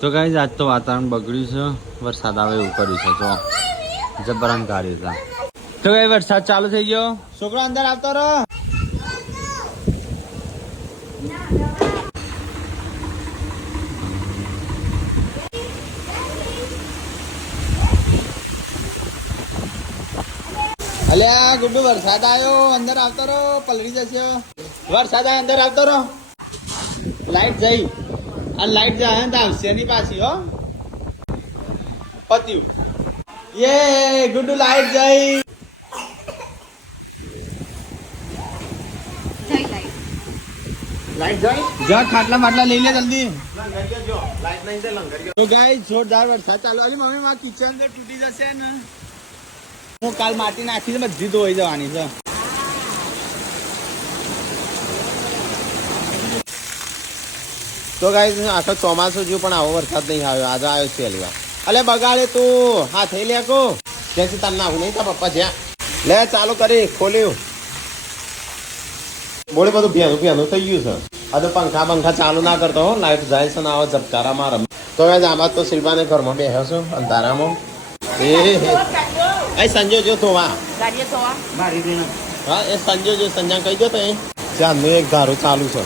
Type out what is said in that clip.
તો ગાઈસ આજ તો વાતાવરણ બગડ્યું છે, વરસાદ આવે એવું કર્યું છે. જો જબરાન કાર્ય હતા. તો ગાઈસ વરસાદ ચાલુ થઈ ગયો. છોકરો અંદર આવતો રહો. અલ્યા ગુડ્ડુ વરસાદ આવ્યો, અંદર આવતો રહો, પલળી જશે. વરસાદ આવ્યો, અંદર આવતો રહો. લાઈટ જઈ અને લાઈટ જાય ને આવશે ની પાછી હો. પત્યું યે ગુડ્ડુ લાઈટ જઈ. લાઈટ જઈ જા ખાટલા માટલા લઈ લે જલ્દી. તો ગાઈસ જોરદાર વરસાદ ચાલુ. અરે મમ્મી માં કિચન તો તૂટી જશે ને. હું કાલ માટી નાખી છે, બધી ધોઈ જવાની છે. તો ગાઈસ આખો ચોમાસું જ્યું પણ આવો વરસાદ નહીં આવ્યો. આજે આવ્યો છે પહેલી વાર. અલે બગાડે તું હા થઈ લે કો જેથી તને નાખું નહીં તા પપ્પા જ્યાં લે ચાલુ કરી ખોલ્યું. બોલે બધું ભેનું થઈ ગયું છે. આ તો પંખા ચાલુ ના કરતો હો. લાઈટ જાય છે ને આવો ઝબકારા મારે. તો ગાઈસ આમાં તો શિલ્પાને ઘરમાં બેહ્યો છું અંધારામાં. એ સંજય જો તો હા એ સંજય જો સંજય કહી દો તો ચાંદનું એક ધારું ચાલુ છે.